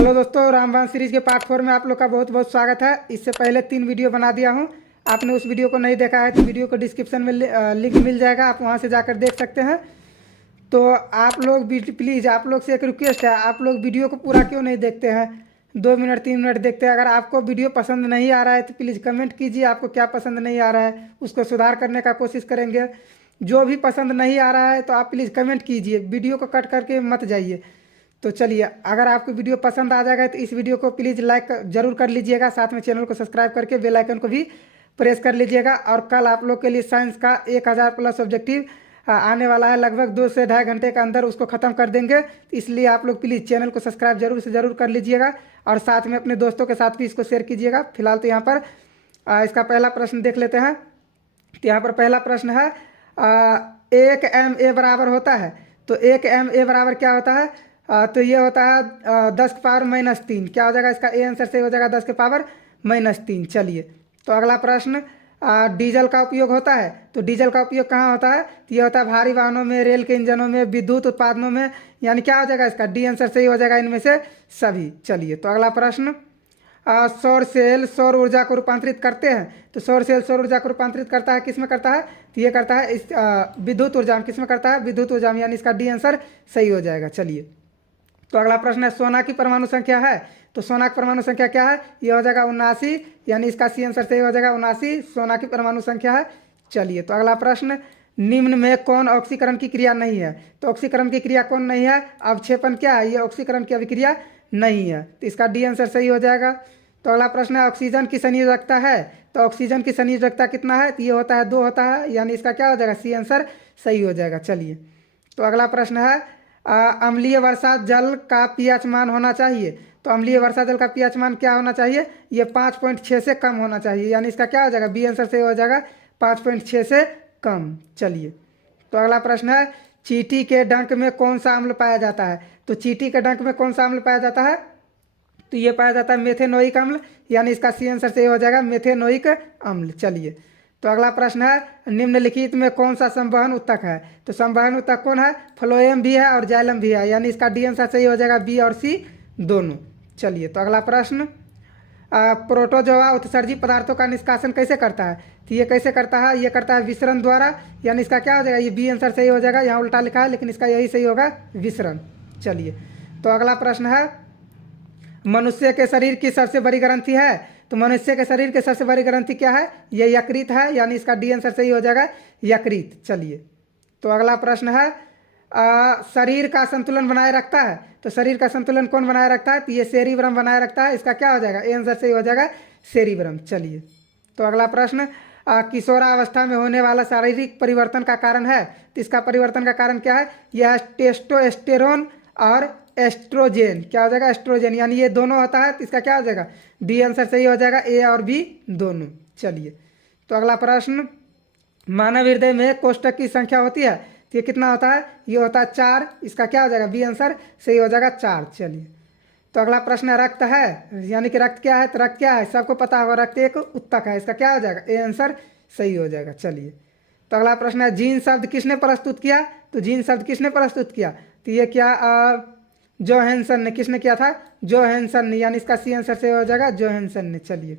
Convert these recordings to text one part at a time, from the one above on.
Hello दोस्तों, रामबाण series के पार्ट 4 में आप लोग का बहुत बहुत स्वागत है। इससे पहले 3 वीडियो बना दिया हूं। आपने उस वीडियो को नहीं देखा है तो वीडियो को डिस्क्रिप्शन में लिंक मिल जाएगा, आप वहां से जाकर देख सकते हैं। तो आप लोग प्लीज़, आप लोग से एक रिक्वेस्ट है, आप लोग वीडियो को पूरा क्यों नहीं देखते हैं? 2 मिनट 3 मिनट देखते हैं। अगर आपको वीडियो पसंद नहीं आ रहा है तो प्लीज़ कमेंट कीजिए, आपको क्या पसंद नहीं आ रहा है, उसको सुधार करने का कोशिश करेंगे। जो भी पसंद नहीं आ रहा है तो आप प्लीज़ कमेंट कीजिए, वीडियो को कट करके मत जाइए। तो चलिए, अगर आपको वीडियो पसंद आ जाएगा तो इस वीडियो को प्लीज़ लाइक जरूर कर लीजिएगा, साथ में चैनल को सब्सक्राइब करके बेल आइकन को भी प्रेस कर लीजिएगा। और कल आप लोग के लिए साइंस का 1000 प्लस ऑब्जेक्टिव आने वाला है, लगभग 2 से ढाई घंटे के अंदर उसको ख़त्म कर देंगे। इसलिए आप लोग प्लीज़ चैनल को सब्सक्राइब जरूर से ज़रूर कर लीजिएगा और साथ में अपने दोस्तों के साथ भी इसको शेयर कीजिएगा। फिलहाल तो यहाँ पर इसका पहला प्रश्न देख लेते हैं। तो यहाँ पर पहला प्रश्न है, 1 ma बराबर होता है। तो 1 ma बराबर क्या होता है? तो ये होता है 10 की पावर -3। क्या हो जाएगा इसका? ए आंसर सही हो जाएगा 10 की पावर -3। चलिए, तो अगला प्रश्न, डीजल का उपयोग होता है। तो डीजल का उपयोग कहाँ होता है? तो ये होता है भारी वाहनों में, रेल के इंजनों में, विद्युत उत्पादनों में। यानी क्या हो जाएगा इसका? डी आंसर सही हो जाएगा इनमें से सभी। चलिए, तो अगला प्रश्न, सौर सेल सौर ऊर्जा को रूपांतरित करते हैं। तो सौर सेल सौर ऊर्जा को रूपांतरित करता है, किस में करता है? तो ये करता है इस विद्युत ऊर्जा में। किस में करता है? विद्युत ऊर्जा में, यानी इसका डी आंसर सही हो जाएगा। चलिए, तो अगला प्रश्न है, सोना की परमाणु संख्या है। तो सोना की परमाणु संख्या क्या है? ये हो जाएगा 79, यानी इसका सी आंसर सही हो जाएगा 79 सोना की परमाणु संख्या है। चलिए, तो अगला प्रश्न, निम्न में कौन ऑक्सीकरण की क्रिया नहीं है? तो ऑक्सीकरण की क्रिया कौन नहीं है? अवक्षेपण क्या है? ये ऑक्सीकरण की अभिक्रिया नहीं है, तो इसका डी आंसर सही हो जाएगा। तो अगला प्रश्न है, ऑक्सीजन की संयोजकता है। तो ऑक्सीजन की संयोजकता कितना है? तो ये होता है 2 होता है, यानी इसका क्या हो जाएगा? सी आंसर सही हो जाएगा। चलिए, तो अगला प्रश्न है, अम्लीय वर्षा जल का पीएच मान होना चाहिए। तो अम्लीय वर्षा जल का पीएच मान क्या होना चाहिए? ये 5.6 से कम होना चाहिए, यानी इसका क्या हो जाएगा? बी आंसर सही हो जाएगा 5.6 से कम। चलिए, तो अगला प्रश्न है, चींटी के डंक में कौन सा अम्ल पाया जाता है? तो चींटी के डंक में कौन सा अम्ल पाया जाता है? तो ये पाया जाता है मेथेनोइक अम्ल, यानी इसका सी आंसर सही हो जाएगा मेथेनोइक अम्ल। चलिए, तो अगला प्रश्न है, निम्नलिखित में कौन सा संवहन उत्तक है? तो संवहन उत्तक कौन है? फ्लोएम भी है और जाइलम भी है, यानी इसका डी आंसर सही हो जाएगा बी और सी दोनों। चलिए, तो अगला प्रश्न, प्रोटोजोआ उत्सर्जी पदार्थों का निष्कासन कैसे करता है? तो ये कैसे करता है? ये करता है विसरण द्वारा, यानी इसका क्या हो जाएगा? ये बी आंसर सही हो जाएगा, यहाँ उल्टा लिखा है लेकिन इसका यही सही होगा, विसरण। चलिए, तो अगला प्रश्न है, मनुष्य के शरीर की सबसे बड़ी ग्रंथि है। तो मनुष्य के शरीर की सबसे बड़ी ग्रंथि क्या है? ये यकृत है, यानी इसका डी आंसर सही हो जाएगा यकृत। चलिए, तो अगला प्रश्न है, शरीर का संतुलन बनाए रखता है। तो शरीर का संतुलन कौन बनाए रखता है? तो ये सेरिब्रम बनाए रखता है, इसका क्या हो जाएगा? ए आंसर सही हो जाएगा सेरिब्रम। चलिए, तो अगला प्रश्न, किशोरावस्था में होने वाला शारीरिक परिवर्तन का कारण है। तो इसका परिवर्तन का कारण क्या है? यह टेस्टोस्टेरोन और एस्ट्रोजेन। क्या हो जाएगा? एस्ट्रोजेन, यानी ये दोनों होता है, तो इसका क्या हो जाएगा? डी आंसर सही हो जाएगा ए और बी दोनों। चलिए, तो अगला प्रश्न, मानव हृदय में कोष्ठक की संख्या होती है। तो ये कितना होता है? ये होता है 4, इसका क्या हो जाएगा? बी आंसर सही हो जाएगा 4। चलिए, तो अगला प्रश्न, रक्त है, यानी कि रक्त क्या है? तो रक्त क्या है? सबको पता होगा, रक्त एक उत्तक है, इसका क्या हो जाएगा? ए आंसर सही हो जाएगा। चलिए, तो अगला प्रश्न है, जीन शब्द किसने प्रस्तुत किया? तो जीन शब्द किसने प्रस्तुत किया? तो ये क्या जोहानसन ने। किसने किया था? जोहानसन ने, यानी इसका सी आंसर से हो जाएगा जोहानसन ने। चलिए,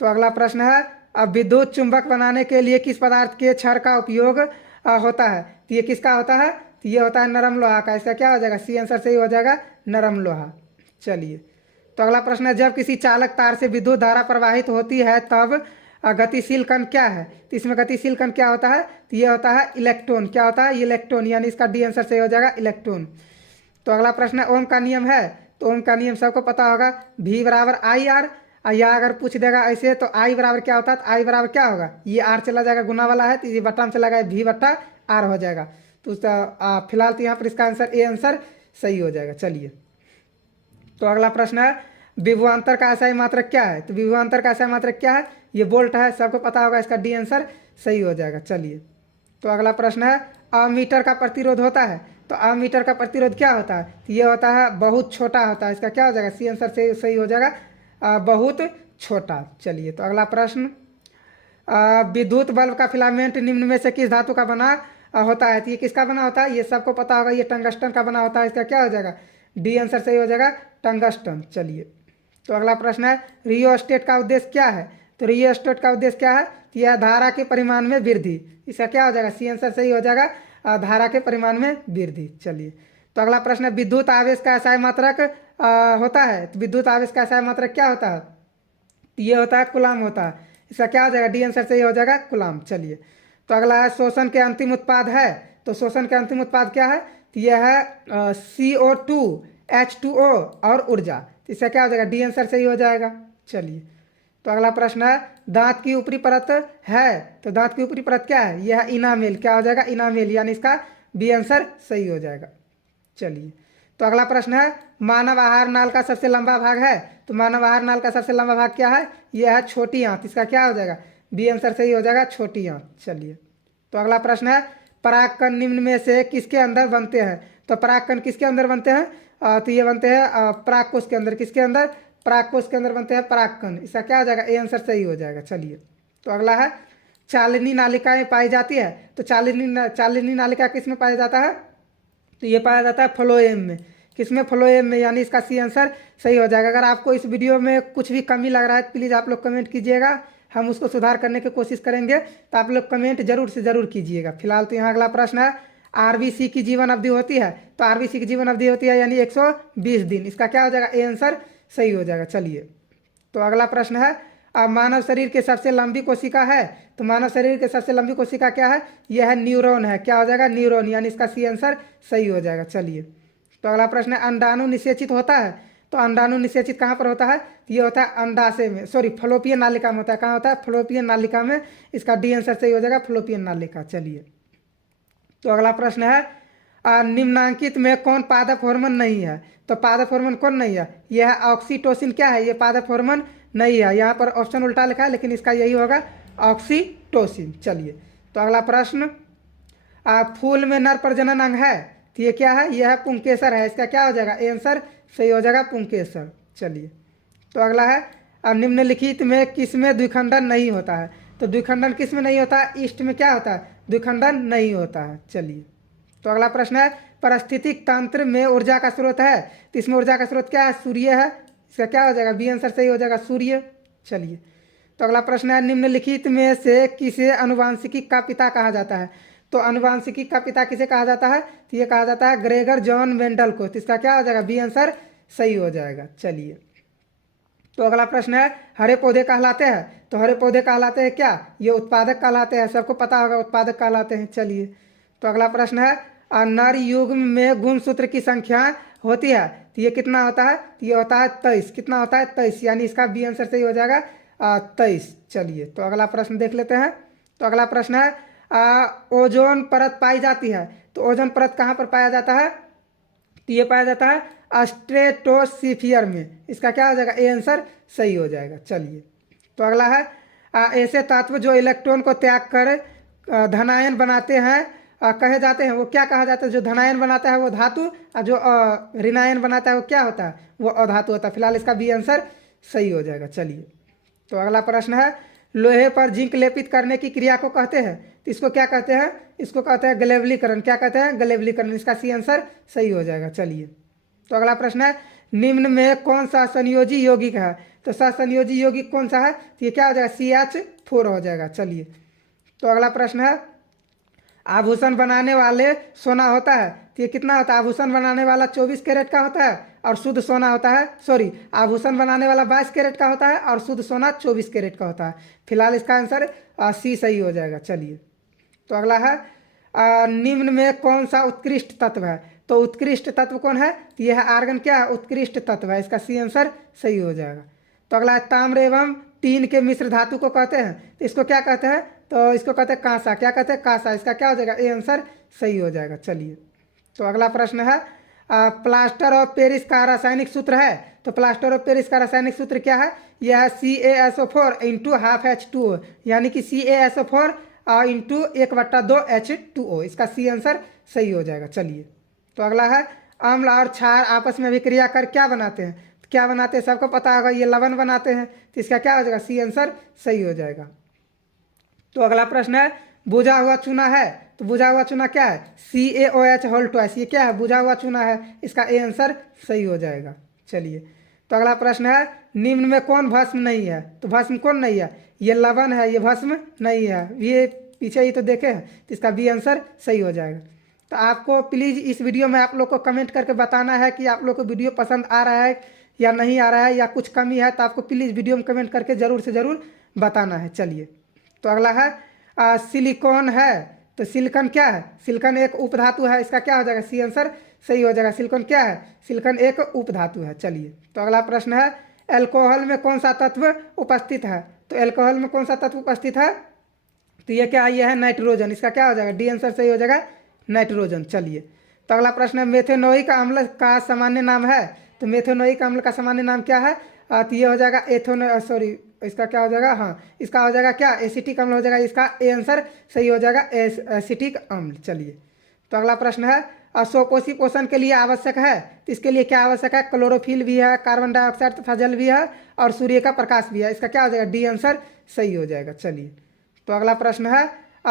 तो अगला प्रश्न है, अब विद्युत चुंबक बनाने के लिए किस पदार्थ के क्षार का उपयोग होता है? तो ये किसका होता है? तो ये होता है नरम लोहा का, इसका क्या हो जाएगा? सी आंसर सही हो जाएगा नरम लोहा। चलिए, तो अगला प्रश्न है, जब किसी चालक तार से विद्युत धारा प्रवाहित होती है तब गतिशील कण क्या है? तो इसमें गतिशील कण क्या होता है? तो ये होता है इलेक्ट्रॉन। क्या होता है? इलेक्ट्रॉन, यानी इसका डी आंसर सही हो जाएगा इलेक्ट्रॉन। तो अगला प्रश्न है, ओम का नियम है। तो ओम का नियम सबको पता होगा, V बराबर आई आर। या अगर पूछ देगा ऐसे तो आई बराबर क्या होता है? तो आई बराबर क्या होगा? ये आर चला जाएगा, गुना वाला है, तो ये बट्टा में चला गया, V बट्टा आर हो जाएगा। तो फिलहाल तो यहाँ पर इसका आंसर ए आंसर सही हो जाएगा। चलिए, तो अगला प्रश्न है, विभवांतर का एसआई मात्रक क्या है? तो विभवांतर का एसआई मात्रक क्या है? ये वोल्ट है, सबको पता होगा, इसका डी आंसर सही हो जाएगा। चलिए, तो अगला प्रश्न है, अमीटर का प्रतिरोध होता है। तो अमीटर का प्रतिरोध क्या होता है? तो ये होता है बहुत छोटा होता है, इसका क्या हो जाएगा? सी आंसर सही हो जाएगा बहुत छोटा। चलिए, तो अगला प्रश्न, विद्युत बल्ब का फिलामेंट निम्न में से किस धातु का बना होता है? तो ये किसका बना होता है? ये सबको पता होगा, ये टंगस्टन का बना होता है, इसका क्या हो जाएगा? डी आंसर सही हो जाएगा टंगस्टन। चलिए, तो अगला प्रश्न है रियोस्टेट का उद्देश्य क्या है? तो रियोस्टेट का उद्देश्य क्या है? तो यह धारा के परिमाण में वृद्धि। इसका क्या हो जाएगा? सी आंसर सही हो जाएगा, धारा के परिमाण में वृद्धि। चलिए, तो अगला प्रश्न है विद्युत आवेश का एसआई मात्रक होता है। तो विद्युत आवेश का एसआई मात्रक क्या होता है? तो ये होता है कूलाम होता है। इसका क्या हो जाएगा? डी आंसर सही हो जाएगा, कूलाम। चलिए, तो अगला है शोषण के अंतिम उत्पाद है। तो शोषण के अंतिम उत्पाद क्या है? तो यह है CO2, H2O और ऊर्जा। तो इसका क्या हो जाएगा? डी आंसर सही हो जाएगा। चलिए, तो अगला प्रश्न है दांत की ऊपरी परत है। तो दांत की ऊपरी परत क्या है? यह इनामेल। क्या हो जाएगा? इनामेल, यानी इसका बी आंसर सही हो जाएगा। चलिए, तो अगला प्रश्न है मानव आहार नाल का सबसे लंबा भाग है। तो मानव आहार नाल का सबसे लंबा भाग क्या है? यह है छोटी आंत। इसका क्या हो जाएगा? बी आंसर सही हो जाएगा, छोटी आंत। चलिए, तो अगला प्रश्न है परागकण निम्न में से किसके अंदर बनते हैं? तो परागकण किसके अंदर बनते हैं? तो ये बनते हैं परागकोश के अंदर। किसके अंदर? परागकोश के अंदर बनते हैं परागकण। इसका क्या हो जाएगा? ए आंसर सही हो जाएगा। चलिए, तो अगला है चालिनी नालिकाएं पाई जाती है। तो चालिनी नालिका किस में पाया जाता है? तो ये पाया जाता है फ्लोएम में। किसमें? फ्लोएम में, यानी इसका सी आंसर सही हो जाएगा। अगर आपको इस वीडियो में कुछ भी कमी लग रहा है तो प्लीज़ आप लोग कमेंट कीजिएगा, हम उसको सुधार करने की कोशिश करेंगे। तो आप लोग कमेंट जरूर से ज़रूर कीजिएगा। फिलहाल तो यहाँ अगला प्रश्न है आरबीसी की जीवन अवधि होती है। तो आरबीसी की जीवन अवधि होती है यानी 120 दिन। इसका क्या हो जाएगा? ए आंसर सही हो जाएगा। चलिए, तो अगला प्रश्न है मानव शरीर के सबसे लंबी कोशिका है। तो मानव शरीर के सबसे लंबी कोशिका क्या है? यह है न्यूरॉन है। क्या हो जाएगा? न्यूरॉन, यानी इसका सी आंसर सही हो जाएगा। चलिए, तो अगला प्रश्न है अंडाणु निषेचित होता है। तो अंडाणु निषेचित कहाँ पर होता है? ये होता है अंडाशय में, सॉरी फलोपियन नालिका में होता है। कहाँ होता है? फलोपियन नालिका में। इसका डी आंसर सही हो जाएगा, फलोपियन नालिका। चलिए, तो अगला प्रश्न है निम्नांकित में कौन पादप हार्मोन नहीं है? तो पादप हार्मोन कौन नहीं है? यह है ऑक्सीटोसिन। क्या है? ये पादप हार्मोन नहीं है। यहाँ पर ऑप्शन उल्टा लिखा है, लेकिन इसका यही होगा, ऑक्सीटोसिन। चलिए, तो अगला प्रश्न फूल में नर प्रजनन अंग है। तो ये क्या है? यह है पुंकेसर है। इसका क्या हो जाएगा? ए आंसर सही हो जाएगा, पुंकेसर। चलिए, तो अगला है निम्नलिखित में किसमें द्विखंडन नहीं होता है? तो द्विखंडन किसमें नहीं होता है? ईस्ट में क्या होता है? द्विखंडन नहीं होता है। चलिए, तो अगला प्रश्न है पारिस्थितिक तंत्र में ऊर्जा का स्रोत है। तो इसमें ऊर्जा का स्रोत क्या है? सूर्य है। इसका क्या हो जाएगा? बी आंसर सही हो जाएगा, सूर्य। चलिए, तो अगला प्रश्न है निम्नलिखित में से किसे आनुवांशिकी का पिता कहा जाता है? तो आनुवांशिकी का पिता किसे कहा जाता है? तो ये कहा जाता है ग्रेगर जॉन मेंडल को। तो इसका क्या हो जाएगा? बी आंसर सही हो जाएगा। चलिए, तो अगला प्रश्न है हरे पौधे कहलाते हैं। तो हरे पौधे कहलाते हैं क्या? ये उत्पादक कहलाते हैं। सबको पता होगा उत्पादक कहलाते हैं। चलिए, तो अगला प्रश्न है नर युग्म में गुणसूत्र की संख्या होती है। तो ये कितना होता है? तो ये होता है 23। कितना होता है? 23, यानी इसका बी आंसर सही हो जाएगा 23। चलिए, तो अगला प्रश्न देख लेते हैं। तो अगला प्रश्न है ओजोन परत पाई जाती है। तो ओजोन परत कहाँ पर पाया जाता है? तो ये पाया जाता है स्ट्रेटोस्फीयर में। इसका क्या हो जाएगा? ए आंसर सही हो जाएगा। चलिए, तो अगला है ऐसे तत्व जो इलेक्ट्रॉन को त्याग कर धनायन बनाते हैं कहे जाते हैं, वो क्या कहा जाता है? जो धनायन बनाता है वो धातु, और जो ऋणायन बनाता है वो क्या होता है? वो अधातु होता है। फिलहाल इसका बी आंसर सही हो जाएगा। चलिए, तो अगला प्रश्न है लोहे पर जिंक लेपित करने की क्रिया को कहते हैं। तो इसको क्या कहते हैं? इसको कहते हैं गलेवलीकरण। क्या कहते हैं? गलेवलीकरण। इसका सी आंसर सही हो जाएगा। चलिए, तो अगला प्रश्न है निम्न में कौन सा संयोजी यौगिक है? तो संयोजी यौगिक कौन सा है? तो ये क्या हो जाएगा? CH4 हो जाएगा। चलिए, तो अगला प्रश्न है आभूषण बनाने वाले सोना होता है। तो ये कितना होता है? आभूषण बनाने वाला 24 कैरेट का होता है और शुद्ध सोना होता है, सॉरी आभूषण बनाने वाला 22 कैरेट का होता है और शुद्ध सोना 24 कैरेट का होता है। फिलहाल इसका आंसर सी सही हो जाएगा। चलिए, तो अगला है निम्न में कौन सा उत्कृष्ट तत्व है? तो उत्कृष्ट तत्व कौन है? तो यह आर्गन क्या है? उत्कृष्ट तत्व है। इसका सी आंसर सही हो जाएगा। तो अगला है ताम्र एवं टीन के मिश्र धातु को कहते हैं। तो इसको क्या कहते हैं? तो इसको कहते हैं कांसा। क्या कहते हैं? कांसा। इसका क्या हो जाएगा? ए आंसर सही हो जाएगा। चलिए, तो अगला प्रश्न है प्लास्टर ऑफ पेरिस का रासायनिक सूत्र है। तो प्लास्टर ऑफ पेरिस का रासायनिक सूत्र क्या है? यह है CaSO4 इंटू हाफ H2O, यानी कि CaSO4 इंटू 1/2 H2O। इसका सी आंसर सही हो जाएगा। चलिए, तो अगला है अम्ल और क्षार आपस में अभिक्रिया कर क्या बनाते हैं? तो क्या बनाते हैं? सबको पता होगा, ये लवण बनाते हैं। तो इसका क्या हो जाएगा? सी आंसर सही हो जाएगा। तो अगला प्रश्न है बुझा हुआ चूना है। तो बुझा हुआ चूना क्या है? CaOH whole twice. ये क्या है? बुझा हुआ चूना है। इसका ए आंसर सही हो जाएगा। चलिए, तो अगला प्रश्न है, निम्न में कौन भस्म नहीं है? तो भस्म कौन नहीं है? ये लवण है, ये भस्म नहीं है, ये पीछे ही तो देखे हैं, तो इसका बी आंसर सही हो जाएगा। तो आपको प्लीज़ इस वीडियो में आप लोग को कमेंट करके बताना है कि आप लोग को वीडियो पसंद आ रहा है या नहीं आ रहा है, या कुछ कमी है तो आपको प्लीज़ वीडियो में कमेंट करके ज़रूर से ज़रूर बताना है। चलिए, तो अगला है सिलिकॉन है, तो सिलिकॉन क्या है? सिलिकॉन एक उपधातु है, इसका क्या हो जाएगा? सी आंसर सही हो जाएगा। सिलिकॉन क्या है? सिलिकॉन एक उपधातु है। चलिए, तो अगला प्रश्न है, एल्कोहल में कौन सा तत्व उपस्थित है? तो एल्कोहल में कौन सा तत्व उपस्थित है? तो ये क्या? ये है नाइट्रोजन, इसका क्या हो जाएगा? डी आंसर सही हो जाएगा, नाइट्रोजन। चलिए, तो अगला प्रश्न है, मेथेनोइक अम्ल का सामान्य नाम है? तो मेथेनोइक अम्ल का सामान्य नाम क्या है? तो ये हो जाएगा इसका क्या हो जाएगा? हाँ, इसका हो जाएगा क्या? एसिटिक अम्ल हो जाएगा, इसका ए आंसर सही हो जाएगा, एसिटिक अम्ल। चलिए, तो अगला प्रश्न है, स्वपोषी पोषण के लिए आवश्यक है? तो इसके लिए क्या आवश्यक है? क्लोरोफिल भी है, कार्बन डाइऑक्साइड तथा जल भी है, और सूर्य का प्रकाश भी है, इसका क्या हो जाएगा? डी आंसर सही हो जाएगा। चलिए, तो अगला प्रश्न है,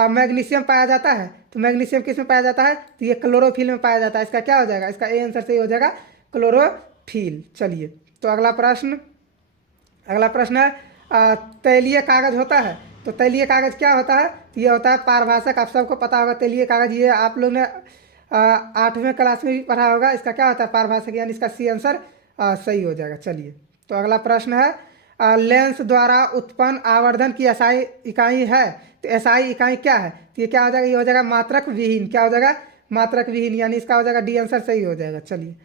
मैग्नीशियम पाया जाता है? तो मैग्नीशियम किस में पाया जाता है? तो ये क्लोरोफिल में पाया जाता है, इसका क्या हो जाएगा? इसका ए आंसर सही हो जाएगा, क्लोरोफिल। चलिए, तो अगला प्रश्न है, तैलीय कागज होता है? तो तैलीय कागज क्या होता है? तो ये होता है पारभाषक, आप सबको पता होगा तैलीय कागज, ये आप लोग ने 8वें क्लास में भी पढ़ा होगा, इसका क्या होता है? पारभाषक, यानी इसका सी आंसर सही हो जाएगा। चलिए, तो अगला प्रश्न है, लेंस द्वारा उत्पन्न आवर्धन की एसआई इकाई है? तो एसआई इकाई क्या है? तो ये क्या हो जाएगा? ये हो जाएगा मात्रक विहीन, क्या हो जाएगा? मात्रक विहीन, यानी इसका हो जाएगा डी आंसर सही हो जाएगा। चलिए,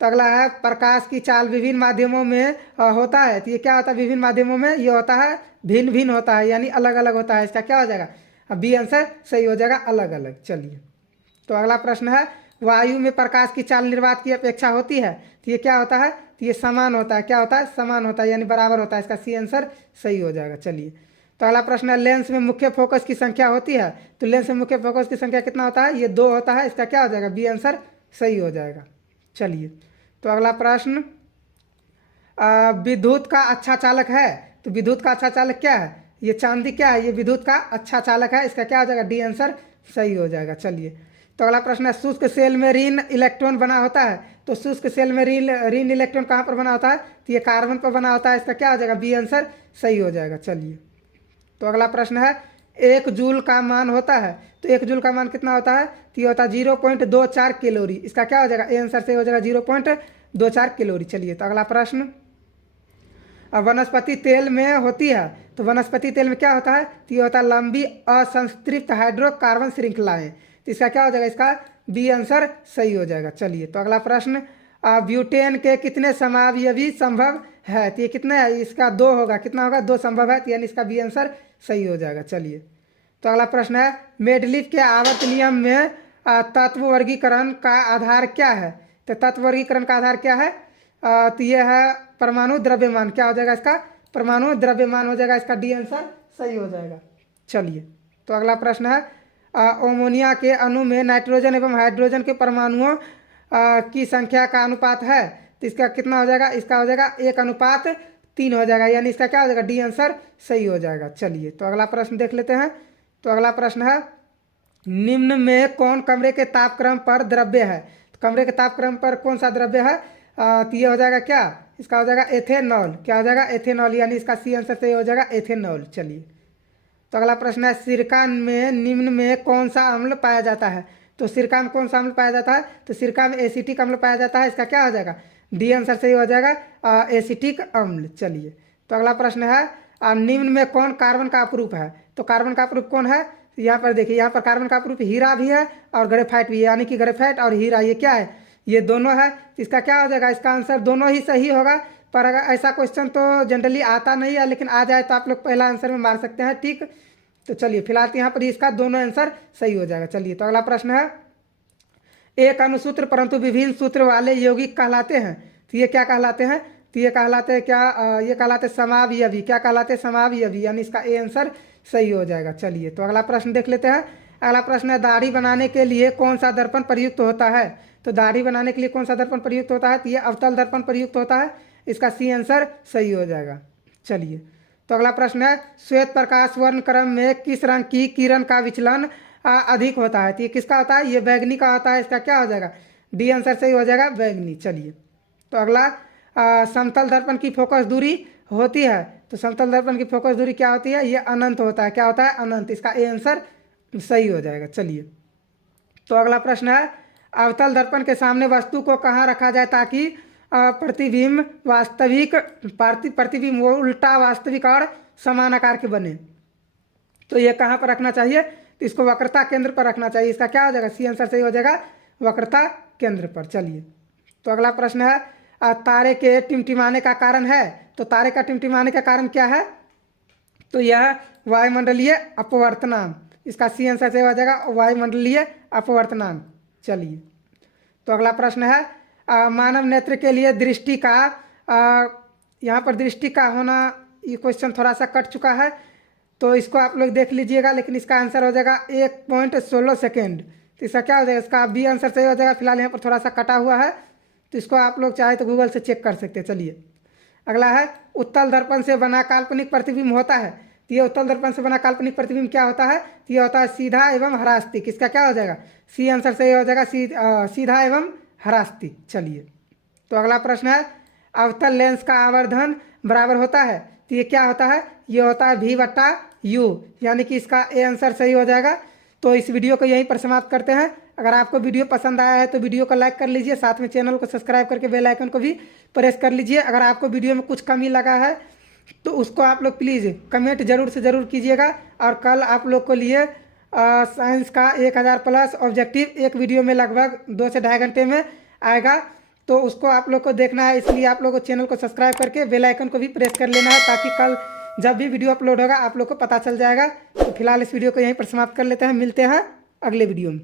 तो अगला है, प्रकाश की चाल विभिन्न माध्यमों में होता है? तो ये क्या होता है? विभिन्न माध्यमों में ये होता है भिन्न भिन्न होता है, यानी अलग अलग होता है, इसका क्या हो जाएगा? बी आंसर सही हो जाएगा, अलग अलग। चलिए, तो अगला प्रश्न है, वायु में प्रकाश की चाल निर्वात की अपेक्षा होती है? तो ये क्या होता है? तो ये समान होता है, क्या होता है? समान होता है, यानी बराबर होता है, इसका सी आंसर सही हो जाएगा। चलिए, तो अगला प्रश्न है, लेंस में मुख्य फोकस की संख्या होती है? तो लेंस में मुख्य फोकस की संख्या कितना होता है? ये 2 होता है, इसका क्या हो जाएगा? बी आंसर सही हो जाएगा। चलिए, तो अगला प्रश्न, विद्युत का अच्छा चालक है? तो विद्युत का अच्छा चालक क्या है? ये चांदी क्या है? ये विद्युत का अच्छा चालक है, इसका क्या हो जाएगा? डी आंसर सही हो जाएगा। चलिए, तो अगला प्रश्न है, शुष्क सेल में ऋण इलेक्ट्रॉन बना होता है? तो शुष्क सेल में ऋण इलेक्ट्रॉन कहाँ पर बना होता है? तो ये कार्बन पर बना होता है, इसका क्या हो जाएगा? बी आंसर सही हो जाएगा। चलिए, तो अगला प्रश्न है, 1 जूल का मान होता है? तो 1 जूल का मान कितना होता है? तो ये होता है 0.24 कैलोरी, इसका क्या हो जाएगा? ए आंसर सही हो जाएगा, 0.24 कैलोरी। चलिए, तो अगला प्रश्न, वनस्पति तेल में होती है? तो वनस्पति तेल में क्या होता है? तो ये होता है लंबी असंतृप्त हाइड्रोकार्बन श्रृंखलाएं, तो इसका क्या हो जाएगा? इसका बी आंसर सही हो जाएगा। चलिए, तो अगला प्रश्न, ब्यूटेन के कितने समावयवी संभव है? तो ये कितने है? इसका 2 होगा, कितना होगा? 2 संभव है, तो यानी इसका बी आंसर सही हो जाएगा। चलिए, तो अगला प्रश्न है, मेंडलीव के आवर्त नियम में तत्व वर्गीकरण का आधार क्या है? तो तत्व वर्गीकरण का आधार क्या है? तो ये है परमाणु द्रव्यमान, क्या हो जाएगा? इसका परमाणु द्रव्यमान हो जाएगा, इसका डी आंसर सही हो जाएगा। चलिए, तो अगला प्रश्न है, अमोनिया के अणु में नाइट्रोजन एवं हाइड्रोजन के परमाणुओं की संख्या का अनुपात है? तो इसका कितना हो जाएगा? इसका हो जाएगा 1:3 हो जाएगा, यानी इसका क्या हो जाएगा? डी आंसर सही हो जाएगा। चलिए, तो अगला प्रश्न देख लेते हैं। तो अगला प्रश्न है, निम्न में कौन कमरे के तापक्रम पर द्रव्य है? तो कमरे के तापक्रम पर कौन सा द्रव्य है? तो ये हो जाएगा क्या? इसका हो जाएगा एथेनॉल, क्या हो जाएगा? एथेनॉल, यानी इसका सी आंसर सही हो जाएगा, एथेनॉल। चलिए, तो अगला प्रश्न है, सिरका में निम्न में कौन सा अम्ल पाया जाता है? तो सिरका में कौन सा अम्ल पाया जाता है? तो सिरका में एसिटिक अम्ल पाया जाता है, इसका क्या हो जाएगा? डी आंसर सही हो जाएगा, एसिटिक अम्ल। चलिए, तो अगला प्रश्न है, निम्न में कौन कार्बन का अपरूप है? तो कार्बन का अपरूप कौन है? तो यहाँ पर देखिए, यहाँ पर कार्बन का अपरूप हीरा भी है और ग्रेफाइट भी है, यानी कि ग्रेफाइट और हीरा ये क्या है? ये दोनों है, तो इसका क्या हो जाएगा? इसका आंसर दोनों ही सही होगा, पर अगर ऐसा क्वेश्चन तो जनरली आता नहीं है, लेकिन आ जाए तो आप लोग पहला आंसर में मार सकते हैं, ठीक। तो चलिए, फिलहाल यहाँ पर इसका दोनों आंसर सही हो जाएगा। चलिए, तो अगला प्रश्न है, एक अनुसूत्र परंतु विभिन्न सूत्र वाले यौगिक कहलाते हैं? तो ये क्या कहलाते हैं? तो ये कहलाते हैं क्या? ये कहलाते समावयवी, क्या कहलाते? समावयवी, यानी इसका ए आंसर सही हो जाएगा। चलिए, तो अगला प्रश्न देख लेते हैं। अगला प्रश्न है, दाढ़ी बनाने के लिए कौन सा दर्पण प्रयुक्त होता है? तो दाढ़ी बनाने के लिए कौन सा दर्पण प्रयुक्त होता है? तो ये अवतल दर्पण प्रयुक्त होता है, इसका सी आंसर सही हो जाएगा। चलिए, तो अगला प्रश्न है, श्वेत प्रकाश वर्ण क्रम में किस रंग की किरण का विचलन अधिक होता है? तो ये किसका होता है? ये बैगनी का होता है, इसका क्या हो जाएगा? डी आंसर सही हो जाएगा, बैगनी। चलिए, तो अगला, समतल दर्पण की फोकस दूरी होती है। तो समतल दर्पण की फोकस दूरी क्या होती है? ये अनंत होता है। क्या होता है? अनंत। इसका ए आंसर सही हो जाएगा। चलिए, तो अगला प्रश्न है, अवतल दर्पण के सामने वस्तु को कहाँ रखा जाए ताकि प्रतिबिंब वास्तविक प्रतिबिंब वो उल्टा वास्तविक और समान आकार के बने? तो ये कहाँ पर रखना चाहिए? तो इसको वक्रता केंद्र पर रखना चाहिए। इसका क्या हो जाएगा? सी आंसर सही हो जाएगा, वक्रता केंद्र पर। चलिए, तो अगला प्रश्न है, तारे के टिमटिमाने का कारण है। तो तारे का टिमटिमाने का कारण क्या है? तो यह वायुमंडलीय अपवर्तनांक। इसका सी आंसर सही हो जाएगा, वायुमंडलीय अपवर्तनांक। चलिए, तो अगला प्रश्न है, मानव नेत्र के लिए दृष्टि का यहाँ पर दृष्टि का होना, ये क्वेश्चन थोड़ा सा कट चुका है तो इसको आप लोग देख लीजिएगा, लेकिन इसका आंसर हो जाएगा 1.16 सेकेंड। तो इसका क्या हो जाएगा? इसका बी आंसर सही हो जाएगा। फिलहाल यहाँ पर थोड़ा सा कटा हुआ है तो इसको आप लोग चाहे तो गूगल से चेक कर सकते हैं। चलिए, अगला है, उत्तल दर्पण से बना काल्पनिक प्रतिबिंब होता है। तो ये उत्तल दर्पण से बना काल्पनिक प्रतिबिंब क्या होता है? तो ये होता है सीधा एवं हरास्तिक। इसका क्या हो जाएगा? सी आंसर सही हो जाएगा, सीधा एवं हरास्तिक। चलिए, तो अगला प्रश्न है, अवतल लेंस का आवर्धन बराबर होता है। तो ये क्या होता है? ये होता है V/U, यानी कि इसका ए आंसर सही हो जाएगा। तो इस वीडियो को यहीं पर समाप्त करते हैं। अगर आपको वीडियो पसंद आया है तो वीडियो को लाइक कर लीजिए, साथ में चैनल को सब्सक्राइब करके बेल आइकन को भी प्रेस कर लीजिए। अगर आपको वीडियो में कुछ कमी लगा है तो उसको आप लोग प्लीज़ कमेंट जरूर से ज़रूर कीजिएगा। और कल आप लोग को लिए साइंस का 1000 प्लस ऑब्जेक्टिव एक वीडियो में लगभग 2 से 2.5 घंटे में आएगा, तो उसको आप लोग को देखना है। इसलिए आप लोग को चैनल को सब्सक्राइब करके बेल आइकन को भी प्रेस कर लेना है, ताकि कल जब भी वीडियो अपलोड होगा आप लोग को पता चल जाएगा। तो फिलहाल इस वीडियो को यहीं पर समाप्त कर लेते हैं, मिलते हैं अगले वीडियो में।